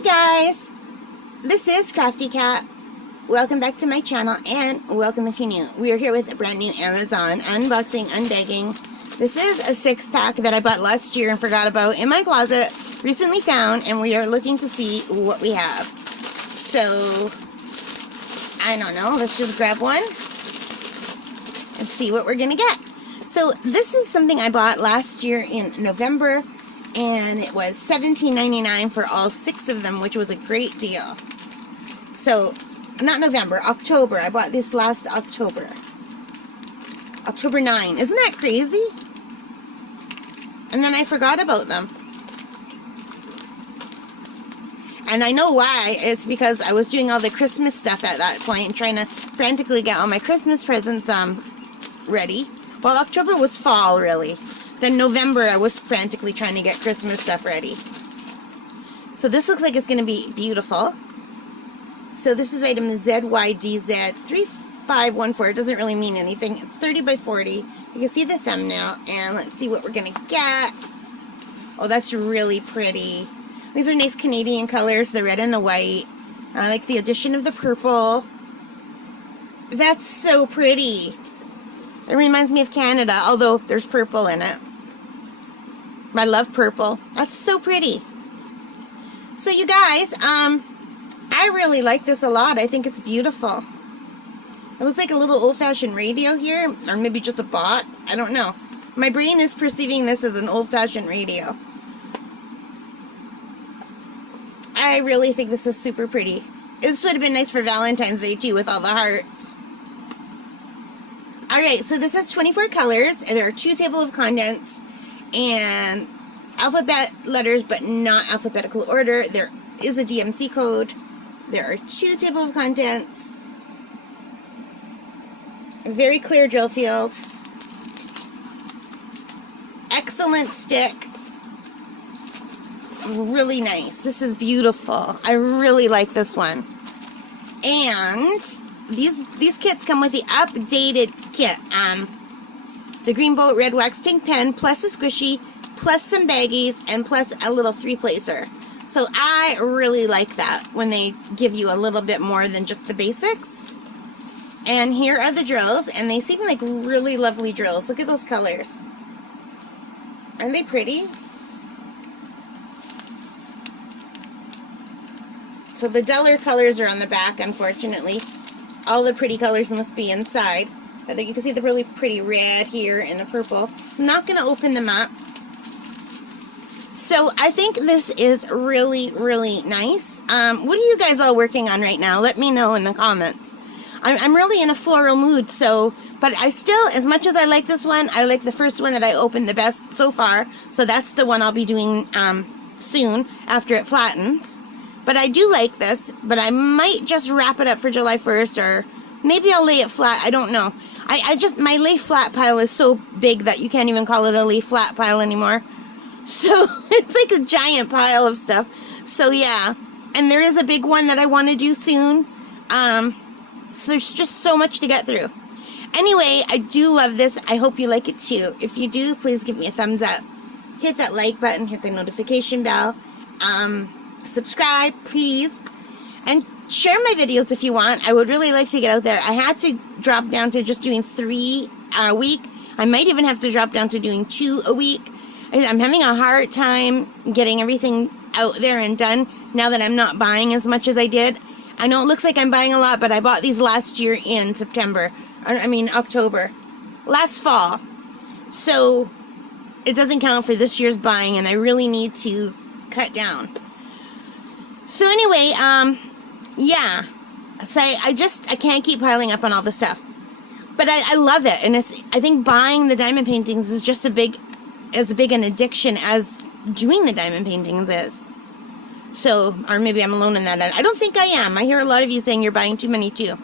Hi guys, this is Crafty Cat. Welcome back to my channel and welcome if you're new. We are here with a brand new Amazon unboxing, unbagging. This is a 6-pack that I bought last year and forgot about in my closet, recently found, and we are looking to see what we have. So, I don't know, let's just grab one and see what we're gonna get. So this is something I bought last year in November, and it was $17.99 for all 6 of them, which was a great deal. So, not November, October. I bought this last October. October 9. Isn't that crazy? And then I forgot about them. And I know why. It's because I was doing all the Christmas stuff at that point, trying to frantically get all my Christmas presents ready. Well, October was fall, really. Then November, I was frantically trying to get Christmas stuff ready. So this looks like it's going to be beautiful. So this is item ZYDZ3514. It doesn't really mean anything. It's 30 by 40. You can see the thumbnail. And let's see what we're going to get. Oh, that's really pretty. These are nice Canadian colors, the red and the white. I like the addition of the purple. That's so pretty. It reminds me of Canada, although there's purple in it. I love purple. That's so pretty. So you guys, I really like this a lot. I think it's beautiful. It looks like a little old-fashioned radio here, or maybe just a box. I don't know. My brain is perceiving this as an old-fashioned radio. I really think this is super pretty. This would have been nice for Valentine's Day too, with all the hearts. Alright, so this has 24 colors, and there are 2 tables of contents, and alphabet letters, but not alphabetical order. There is a DMC code. There are 2 tables of contents. A very clear drill field. Excellent stick. Really nice. This is beautiful. I really like this one. And these kits come with the updated kit. The green boat, red wax, pink pen, plus a squishy, plus some baggies, and plus a little 3-placer. So I really like that when they give you a little bit more than just the basics. And here are the drills, and they seem like really lovely drills. Look at those colors. Aren't they pretty? So the duller colors are on the back, unfortunately. All the pretty colors must be inside. I think you can see the really pretty red here and the purple. I'm not going to open them up. So I think this is really, really nice. What are you guys all working on right now? Let me know in the comments. I'm really in a floral mood, so, but I still, as much as I like this one, I like the first one that I opened the best so far. So that's the one I'll be doing soon after it flattens. But I do like this, but I might just wrap it up for July 1st, or maybe I'll lay it flat. I don't know. My lay flat pile is so big that you can't even call it a lay flat pile anymore. So it's like a giant pile of stuff. So yeah, and there is a big one that I want to do soon. So there's just so much to get through. Anyway, I do love this. I hope you like it too. If you do, please give me a thumbs up. Hit that like button, hit the notification bell. Subscribe, please. And share my videos if you want. I would really like to get out there. I had to drop down to just doing 3 a week. I might even have to drop down to doing 2 a week. I'm having a hard time getting everything out there and done now that I'm not buying as much as I did. I know it looks like I'm buying a lot, but I bought these last year in October. Last fall. So it doesn't count for this year's buying, and I really need to cut down. So anyway, yeah. So I can't keep piling up on all the stuff. But I love it, and I think buying the diamond paintings is just as big an addiction as doing the diamond paintings is. So, or maybe I'm alone in that. I don't think I am. I hear a lot of you saying you're buying too many too.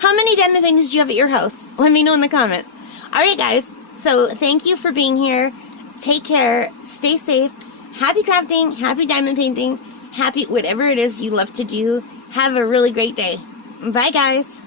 How many diamond paintings do you have at your house? Let me know in the comments. Alright guys, so thank you for being here. Take care. Stay safe. Happy crafting. Happy diamond painting. Happy whatever it is you love to do. Have a really great day. Bye guys.